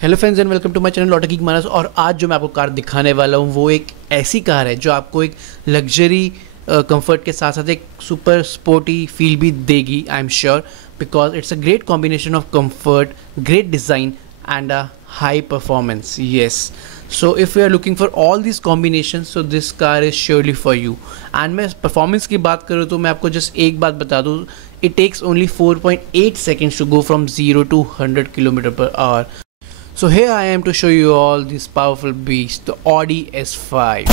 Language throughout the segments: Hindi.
Hello friends and welcome to my channel Auto Geek Manas. और आज जो मैं आपको कार दिखाने वाला हूँ वो एक ऐसी कार है जो आपको एक लग्जरी कंफर्ट के साथ साथ एक सुपर स्पोर्टी फील भी देगी। I am sure because it's a great combination of comfort, great design and a high performance. Yes, so if you are looking for all this combination so this car is surely for you. And मैं परफॉर्मेंस की बात करूँ तो मैं आपको जस्ट एक बात बता दूँ, it takes only 4.8 seconds to go from 0 to 100 km/h. So here I am to show you all this powerful beast, the Audi S5.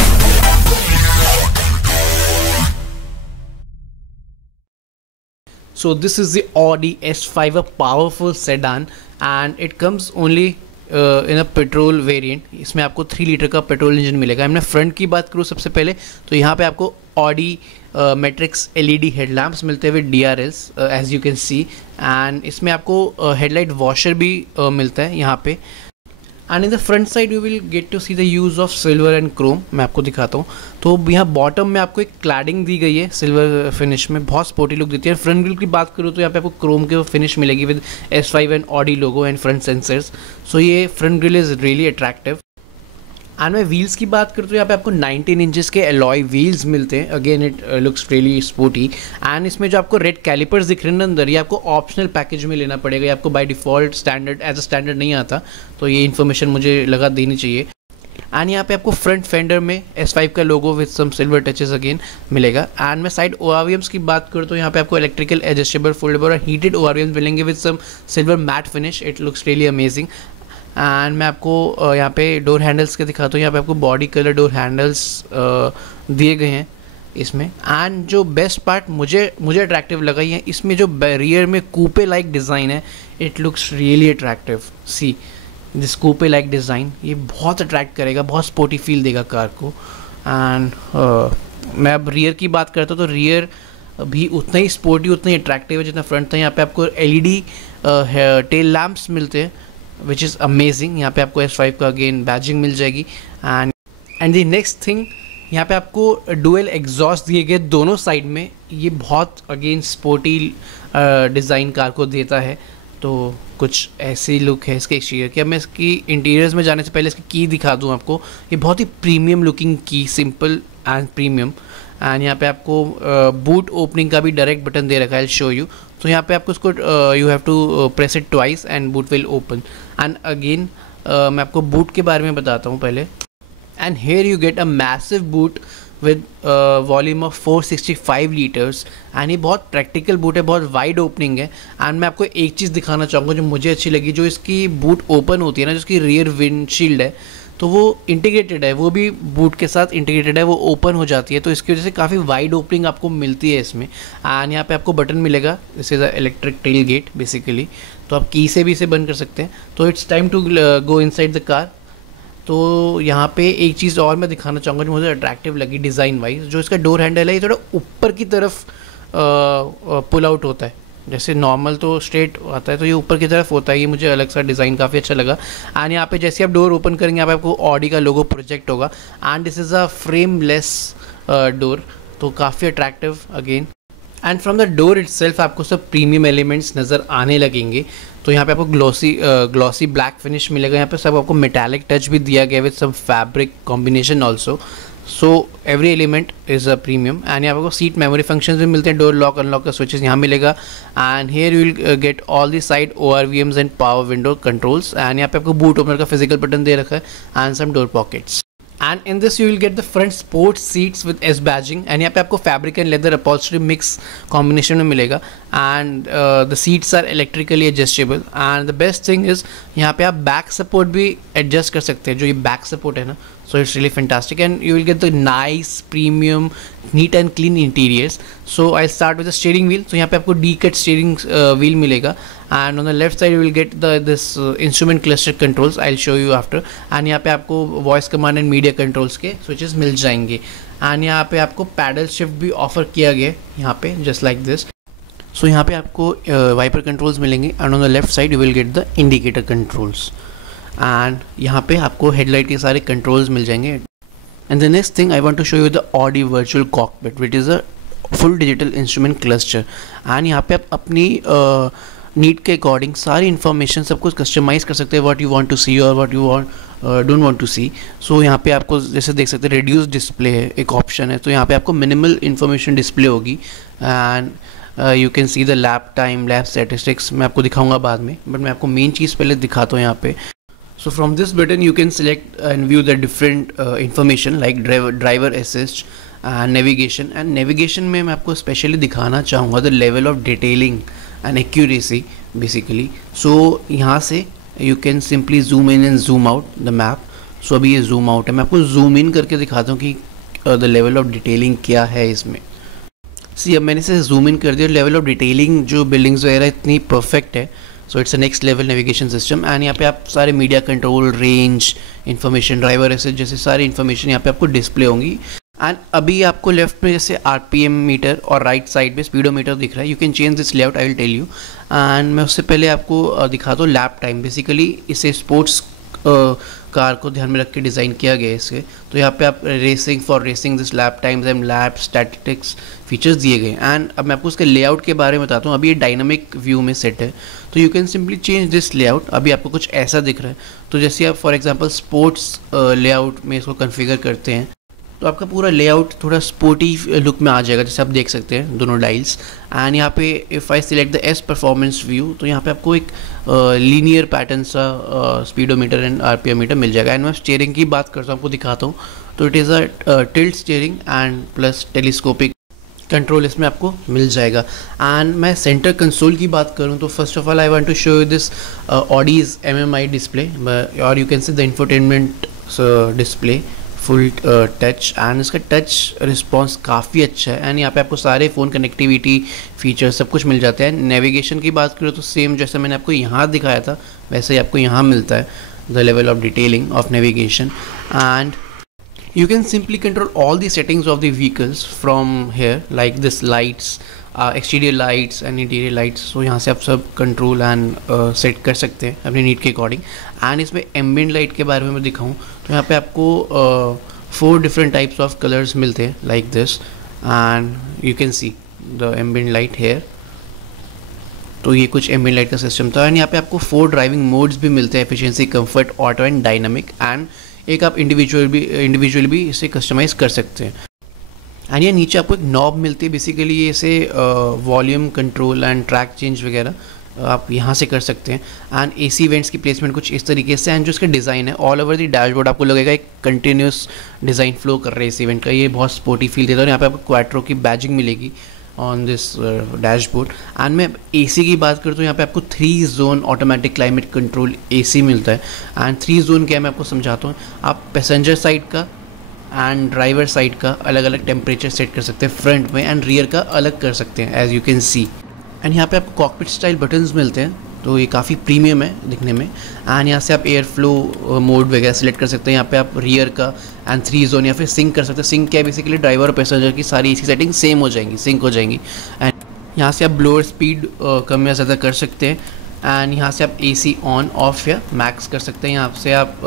So this is the Audi S5, a powerful sedan, and it comes only in a petrol variant. इसमें आपको 3 लीटर का पेट्रोल इंजन मिलेगा। मैं फ्रंट की बात करूँ सबसे पहले तो यहाँ पे आपको Audi मैट्रिक्स LED हेडलैम्प्स मिलते हुए DRLs as you can see, and इसमें आपको हेडलाइट वॉशर भी मिलता है यहाँ पे। And in the front side you will get to see the use of silver and chrome. मैं आपको दिखाता हूँ तो यहाँ बॉटम में आपको एक क्लैडिंग दी गई है सिल्वर फिनिश में, बहुत स्पोर्टी लुक देती है। फ्रंट ग्रिल की बात करूँ तो यहाँ पे आपको क्रोम के फिनिश मिलेगी with S5 and Audi logo and front sensors. So ये front grille is really attractive. And मैं व्हील्स की बात करूँ तो यहाँ पे आपको 19 इंचेस के एलॉय व्हील्स मिलते हैं। Again it looks really sporty. And इसमें जो आपको रेड कैलिपर्स दिख रहे हैं ना अंदर, ये आपको ऑप्शनल पैकेज में लेना पड़ेगा, ये आपको by default standard as a standard नहीं आता, तो ये इन्फॉर्मेशन मुझे लगा देनी चाहिए। एंड यहाँ पे आपको फ्रंट फेंडर में S5 का logo with some silver touches again मिलेगा। एंड मैं साइड ORVMs की बात करूँ तो यहाँ पे आपको इलेक्ट्रिकल एडजस्टेबल फोल्डेबल और हीटेड ORVMs मिलेंगे with some silver matte finish. It looks really amazing. And मैं आपको यहाँ पे डोर हैंडल्स के दिखाता हूँ। यहाँ पे आपको बॉडी कलर डोर हैंडल्स दिए गए हैं इसमें। एंड जो बेस्ट पार्ट मुझे अट्रैक्टिव लगा ये इसमें जो रियर में कूपे लाइक डिज़ाइन है, it looks really attractive. See this coupe like design, ये बहुत अट्रैक्ट करेगा, बहुत स्पोर्टी फील देगा कार को। एंड मैं अब रियर की बात करता हूँ तो रियर भी उतना ही स्पोर्टी, उतना ही अट्रैक्टिव है जितना फ्रंट था। यहाँ पे आपको LED टेल लैम्प्स मिलते हैं विच इज़ अमेजिंग। यहाँ पे आपको S5 का अगेन बैजिंग मिल जाएगी। एंड द नेक्स्ट थिंग, यहाँ पे आपको डुअल एग्जॉस्ट दिए गए दोनों साइड में। ये बहुत अगेन स्पोर्टी डिज़ाइन कार को देता है, तो कुछ ऐसी लुक है इसके एक्सटीरियर की। अब मैं इसकी इंटीरियर्स में जाने से पहले इसकी की दिखा दूँ आपको। ये बहुत ही प्रीमियम लुकिंग की, सिंपल एंड प्रीमियम। एंड यहाँ पे आपको बूट ओपनिंग का भी डायरेक्ट बटन दे रखा है, शो यू। तो यहाँ पे आपको इसको you have to press it twice and boot will open. And again मैं आपको बूट के बारे में बताता हूँ पहले। And here you get a massive boot with volume of 465 litres. And ये बहुत प्रैक्टिकल बूट है, बहुत वाइड ओपनिंग है। एंड मैं आपको एक चीज़ दिखाना चाहूँगा जो मुझे अच्छी लगी, जो इसकी बूट ओपन होती है ना, जो इसकी रियर विंडशील्ड है, तो वो इंटीग्रेटेड है, वो भी बूट के साथ इंटीग्रेटेड है, वो ओपन हो जाती है, तो इसकी वजह से काफ़ी वाइड ओपनिंग आपको मिलती है इसमें। एंड यहाँ पे आपको बटन मिलेगा, this is a electric tailgate basically, तो आप की से भी इसे बंद कर सकते हैं। तो it's time to go inside the car. तो यहाँ पे एक चीज़ और मैं दिखाना चाहूँगा जो मुझे अट्रैक्टिव लगी डिज़ाइन वाइज। जो इसका डोर हैंडल है ये थोड़ा ऊपर की तरफ पुल आउट होता है, जैसे नॉर्मल तो स्ट्रेट आता है, तो ये ऊपर की तरफ होता है। ये मुझे अलग सा डिज़ाइन काफ़ी अच्छा लगा। एंड यहाँ पे जैसे आप डोर ओपन करेंगे यहाँ पे आपको Audi का लोगो प्रोजेक्ट होगा। And this is a frameless door, तो काफ़ी attractive again. And from the door itself आपको सब प्रीमियम एलिमेंट्स नज़र आने लगेंगे। तो यहाँ पे आपको ग्लॉसी ब्लैक फिनिश मिलेगा। यहाँ पे सब आपको मेटालिक टच भी दिया गया with some fabric combination also. So every element is a premium. And यहाँ पे आपको सीट मेमोरी फंक्शंस भी मिलते हैं, डोर लॉक अनलॉक का स्विचेस यहाँ मिलेगा। And here you will get all the side ORVMs and power window controls. And यहाँ पे आपको बूट ओपनर का फिजिकल बटन दे रखा है and some door pockets. And in this you will get the front sports seats with S badging. And यहाँ पे आपको fabric and leather upholstery mix combination में मिलेगा। And the seats are electrically adjustable. And the best thing is यहाँ पे आप बैक सपोर्ट भी एडजस्ट कर सकते हैं, जो ये बैक सपोर्ट है ना, so it's really fantastic. And you will get the nice premium neat and clean interiors. So I'll start with the steering wheel. So यहाँ पे आपको D-cut steering wheel मिलेगा। and on the left side you will get this instrument cluster controls, I'll show you after. and यहाँ पे आपको voice command and media controls के switches मिल जाएंगे। and यहाँ पे आपको paddle shift भी offer किया गया यहाँ पे just like this. so यहाँ पे आपको wiper controls मिलेंगे and on the left side you will get the indicator controls. And यहाँ पे आपको हेडलाइट के सारे कंट्रोल्स मिल जाएंगे। And the next thing I want to show you the Audi virtual cockpit which is a full digital instrument cluster. And यहाँ पे आप अपनी नीड के अकॉर्डिंग सारी इन्फॉर्मेशन सब कुछ कस्टमाइज़ कर सकते हैं, what you want to see और what you want don't want to see. So यहाँ पे आपको जैसे देख सकते हैं रिड्यूस डिस्प्ले है एक ऑप्शन है, तो यहाँ पे आपको मिनिमल इन्फॉर्मेशन डिस्प्ले होगी and you can see the lap time, lap statistics मैं आपको दिखाऊंगा बाद में, बट मैं आपको मेन चीज़ पहले दिखाता हूँ यहाँ पे। So from this button you can select and view the different information like driver assist and navigation, and navigation में मैं आपको स्पेशली दिखाना चाहूँगा the level of detailing and accuracy basically। So यहाँ से you can simply zoom in and zoom out the map। So अभी ये zoom out है, मैं आपको zoom in करके दिखाता हूँ कि the level of detailing क्या है इसमें। सी अब मैंने इसे zoom in कर दिया, level of detailing जो buildings वगैरह इतनी perfect है। So it's a next level navigation system and यहाँ पे आप सारे media control, range information, driver asset जैसे सारी इन्फॉर्मेशन यहाँ पे आपको डिस्प्ले होंगी। एंड अभी आपको लेफ्ट में जैसे आरपीएम मीटर और राइट साइड पे स्पीडोमीटर दिख रहा है। You can change this layout, I will tell you. And मैं उससे पहले आपको दिखाता हूँ लैप टाइम। बेसिकली इसे स्पोर्ट्स कार को ध्यान में रख के डिज़ाइन किया गया है इसके। तो यहाँ पे आप racing for racing this lap times and lap statistics features दिए गए। एंड अब मैं आपको उसके लेआउट के बारे में बताता हूँ। अभी ये डायनामिक व्यू में सेट है, तो you can simply change this layout. अभी आपको कुछ ऐसा दिख रहा है, तो जैसे आप फॉर एग्जांपल स्पोर्ट्स लेआउट में इसको कॉन्फ़िगर करते हैं तो आपका पूरा लेआउट थोड़ा स्पोर्टी लुक में आ जाएगा, जैसे आप देख सकते हैं दोनों डायल्स। एंड यहाँ पे if I select the S performance view, तो यहाँ पे आपको एक लीनियर पैटर्न सा स्पीडोमीटर एंड आरपीएम मीटर मिल जाएगा। एंड मैं स्टीयरिंग की बात करता हूँ, आपको दिखाता हूँ। तो it is a tilt steering and plus telescopic control इसमें आपको मिल जाएगा। एंड मैं सेंटर कंसोल की बात करूँ तो first of all I want to show you this Audi's MMI display, और you can see the infotainment display full touch, and इसका टच रिस्पॉन्स काफ़ी अच्छा है। एंड यहाँ पे आपको सारे फ़ोन कनेक्टिविटी फीचर्स सब कुछ मिल जाते हैं। नेविगेशन की बात करूँ तो सेम जैसे मैंने आपको यहाँ दिखाया था वैसे ही आपको यहाँ मिलता है the level of detailing of navigation. And you can simply control all the settings of the vehicles from here, like this lights, exterior lights and interior lights। so यहाँ से आप सब कंट्रोल एंड सेट कर सकते हैं अपनी नीड के अकॉर्डिंग। एंड इसमें एम्बिएंट लाइट के बारे में मैं दिखाऊँ तो यहाँ पे आपको 4 डिफरेंट टाइप्स ऑफ कलर्स मिलते हैं like this, and you can see the ambient light here. तो ये कुछ एम्बिएंट लाइट का सिस्टम था। एंड यहाँ पे आपको 4 ड्राइविंग मोड्स भी मिलते हैं, efficiency, comfort, auto and dynamic. And एक आप इंडिविजुअल भी इसे कस्टमाइज़ कर सकते हैं। एंड ये नीचे आपको एक नॉब मिलती है, बेसिकली ये इसे volume control and track change वगैरह आप यहाँ से कर सकते हैं। एंड एसी वेंट्स की प्लेसमेंट कुछ इस तरीके से। एंड जो इसका डिज़ाइन है ऑल ओवर द डैशबोर्ड आपको लगेगा एक कंटिन्यूस डिज़ाइन फ्लो कर रहा है इस इवेंट का। ये बहुत स्पोर्टी फील देता है। और यहाँ पे आपको क्वाट्रो की बैजिंग मिलेगी ऑन दिस डैशबोर्ड। एंड मैं एसी की बात करूँ तो यहाँ पे आपको 3 zone automatic climate control AC मिलता है। एंड 3 जोन क्या है मैं आपको समझाता हूँ। आप पैसेंजर साइड का एंड ड्राइवर साइड का अलग अलग टेम्परेचर सेट कर सकते हैं, फ्रंट में एंड रियर का अलग कर सकते हैं as you can see. And यहाँ पे आपको कॉकपिट स्टाइल बटन्स मिलते हैं, तो ये काफ़ी प्रीमियम है दिखने में। एंड यहाँ से आप एयर फ्लो मोड वगैरह सेलेक्ट कर सकते हैं। यहाँ पे आप रियर का एंड 3 जोन या फिर सिंक कर सकते हैं। सिंक क्या है, बेसिकली ड्राइवर और पैसेंजर की सारी एसी सेटिंग सेम हो जाएंगी, सिंक हो जाएंगी। एंड यहाँ से आप ब्लोअर स्पीड कम या ज़्यादा कर सकते हैं। एंड यहाँ से आप एसी ऑन ऑफ या मैक्स कर सकते हैं। यहाँ से आप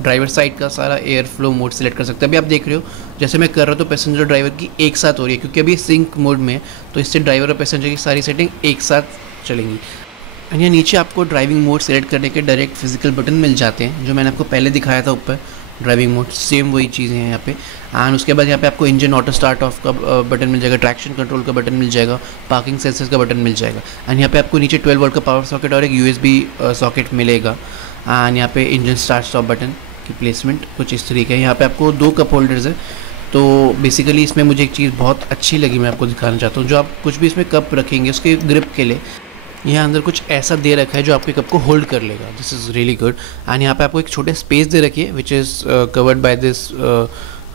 ड्राइवर साइड का सारा एयर फ्लो मोड सेलेक्ट कर सकते हैं। अभी आप देख रहे हो जैसे मैं कर रहा हूँ तो पैसेंजर ड्राइवर की एक साथ हो रही है, क्योंकि अभी सिंक मोड में है, तो इससे ड्राइवर और पैसेंजर की सारी सेटिंग एक साथ चलेंगी। एंड यहाँ नीचे आपको ड्राइविंग मोड सेलेक्ट करने के डायरेक्ट फिजिकल बटन मिल जाते हैं, जो मैंने आपको पहले दिखाया था ऊपर ड्राइविंग मोड, सेम वही चीज़ें हैं यहाँ पे। एंड उसके बाद यहाँ पे आपको इंजन ऑटो स्टार्ट ऑफ का बटन मिल जाएगा, ट्रैक्शन कंट्रोल का बटन मिल जाएगा, पार्किंग सेंसर्स का बटन मिल जाएगा। एंड यहाँ पे आपको नीचे 12 वोल्ट का पावर सॉकेट और एक USB सॉकेट मिलेगा। एंड यहाँ पे इंजन स्टार्ट स्टॉप बटन की प्लेसमेंट कुछ इस तरीके है। यहाँ पे आपको 2 कप होल्डर्स है। तो बेसिकली इसमें मुझे एक चीज़ बहुत अच्छी लगी, मैं आपको दिखाना चाहता हूँ। जो आप कुछ भी इसमें कप रखेंगे उसके ग्रिप के लिए यहाँ अंदर कुछ ऐसा दे रखा है जो आपके कप को होल्ड कर लेगा। This is really good. And यहाँ पे आपको एक छोटे स्पेस दे रखी है which is covered by this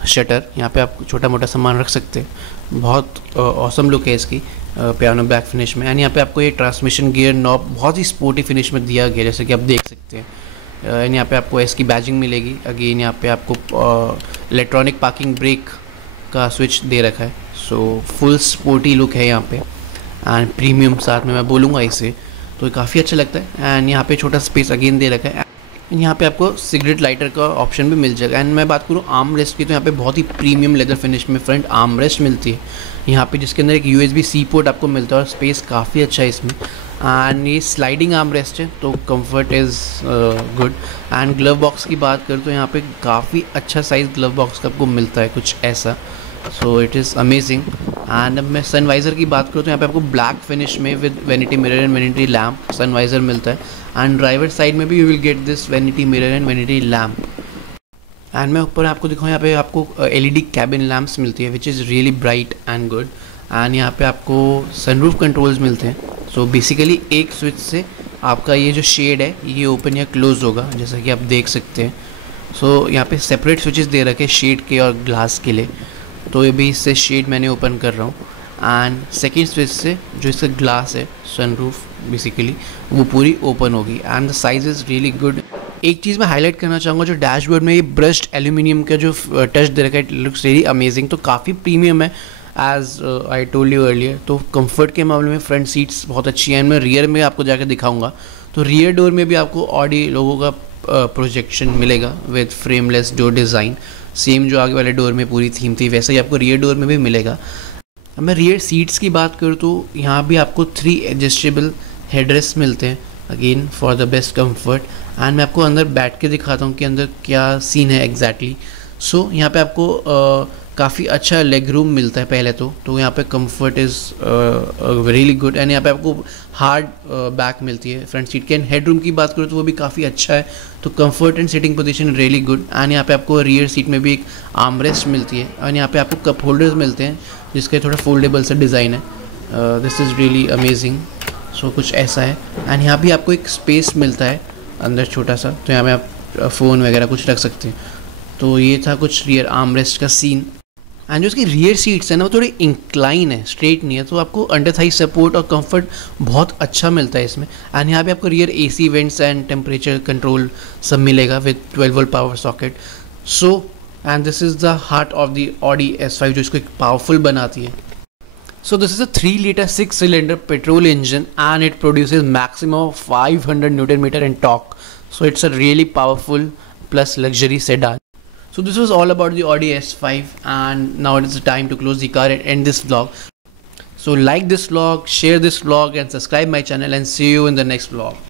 shutter. यहाँ पे आप छोटा मोटा सामान रख सकते हैं। बहुत ऑसम लुक है इसकी पियानो ब्लैक फिनिश में। एंड यहाँ पे आपको ये ट्रांसमिशन गियर नॉब बहुत ही स्पोर्टी फिनिश में दिया गया, जैसे कि आप देख सकते हैं। एंड यहाँ पे आपको एस की बैजिंग मिलेगी। अगेन यहाँ पे आपको इलेक्ट्रॉनिक पार्किंग ब्रेक का स्विच दे रखा है। सो फुल स्पोर्टी लुक है यहाँ पे एंड प्रीमियम साथ में मैं बोलूँगा इसे, तो ये काफ़ी अच्छा लगता है। एंड यहाँ पे छोटा स्पेस अगेन दे रखा है। यहाँ पे आपको सिगरेट लाइटर का ऑप्शन भी मिल जाएगा। एंड मैं बात करूँ आर्म रेस्ट की, तो यहाँ पे बहुत ही प्रीमियम लेदर फिनिश में फ्रंट आर्म रेस्ट मिलती है यहाँ पे, जिसके अंदर एक USB-C पोर्ट आपको मिलता है और स्पेस काफ़ी अच्छा है इसमें। एंड ये स्लाइडिंग आर्म रेस्ट है, तो comfort is good. And glove box की बात करूँ तो यहाँ पे काफ़ी अच्छा साइज़ ग्लव बॉक्स का आपको मिलता है, कुछ ऐसा। So it is amazing. And अब मैं सनवाइज़र की बात करूँ तो यहाँ पे आपको ब्लैक फिनिश में with vanity mirror and vanity lamp sun visor मिलता है। एंड ड्राइवर साइड में भी you will get this vanity mirror and vanity lamp. And मैं ऊपर आपको दिखाऊँ, यहाँ पे आपको LED कैबिन लैम्प्स मिलती है which is really bright and good. And यहाँ पे आपको सनरूफ कंट्रोल्स मिलते हैं। सो बेसिकली एक स्विच से आपका ये जो शेड है ये ओपन या क्लोज होगा, जैसा कि आप देख सकते हैं। सो यहाँ पे सेपरेट स्विचेस दे रखे शेड के और ग्लास के लिए, तो ये भी इससे शेड मैंने ओपन कर रहा हूँ। एंड सेकेंड स्विच से जो इसका ग्लास है सनरूफ बेसिकली वो पूरी ओपन होगी। And the size is really good. एक चीज़ मैं हाईलाइट करना चाहूँगा, जो डैशबोर्ड में ये ब्रश्ड एल्यूमिनियम का जो टच दे रखा है, इट लुक्स रियली अमेजिंग। तो काफ़ी प्रीमियम है as I told you earlier. तो कंफर्ट के मामले में फ्रंट सीट्स बहुत अच्छी हैं। मैं रियर में आपको जाकर दिखाऊंगा, तो रियर डोर में भी आपको ऑडी लोगों का प्रोजेक्शन मिलेगा with frameless door design. Same जो आगे वाले डोर में पूरी थीम थी वैसे ही आपको रियर डोर में भी मिलेगा। अब मैं रियर सीट्स की बात करूँ तो यहाँ भी आपको 3 एडजस्टेबल हेडरेस्ट मिलते हैं, again for the best comfort. And मैं आपको अंदर बैठ के दिखाता हूँ कि अंदर क्या सीन है एग्जैक्टली। सो यहाँ पे आपको काफ़ी अच्छा लेग रूम मिलता है पहले तो यहाँ पे comfort is really good. And यहाँ पे आपको हार्ड बैक मिलती है फ्रंट सीट के। एंड हेड रूम की बात करूँ तो वो भी काफ़ी अच्छा है, तो comfort and sitting position really good. And यहाँ पे आपको रियर सीट में भी एक आर्म रेस्ट मिलती है। एंड यहाँ पे आपको कप होल्डर्स मिलते हैं जिसका थोड़ा फोल्डेबल सा डिज़ाइन है। This is really amazing. So कुछ ऐसा है। एंड यहाँ भी आपको एक स्पेस मिलता है अंदर छोटा सा, तो यहाँ पे आप फ़ोन वगैरह कुछ रख सकते हैं। तो ये था कुछ रियर आर्म रेस्ट का सीन। एंड जो उसकी रियर सीट्स है ना वो थोड़ी इंक्लाइन है, स्ट्रेट नहीं है, तो आपको अंडर थाई सपोर्ट और कंफर्ट बहुत अच्छा मिलता है इसमें। एंड यहाँ पे आपको rear AC vents and temperature control सब मिलेगा with 12 volt power socket. So and this is the heart of the Audi S5 जो इसको एक पावरफुल बनाती है। So this is a 3 liter 6 cylinder petrol engine and it produces maximum of 500 Newton meter in torque. So it's a really powerful plus luxury sedan. So this was all about the Audi S5 and now it is the time to close the car and end this vlog. So like this vlog, share this vlog and subscribe my channel and see you in the next vlog.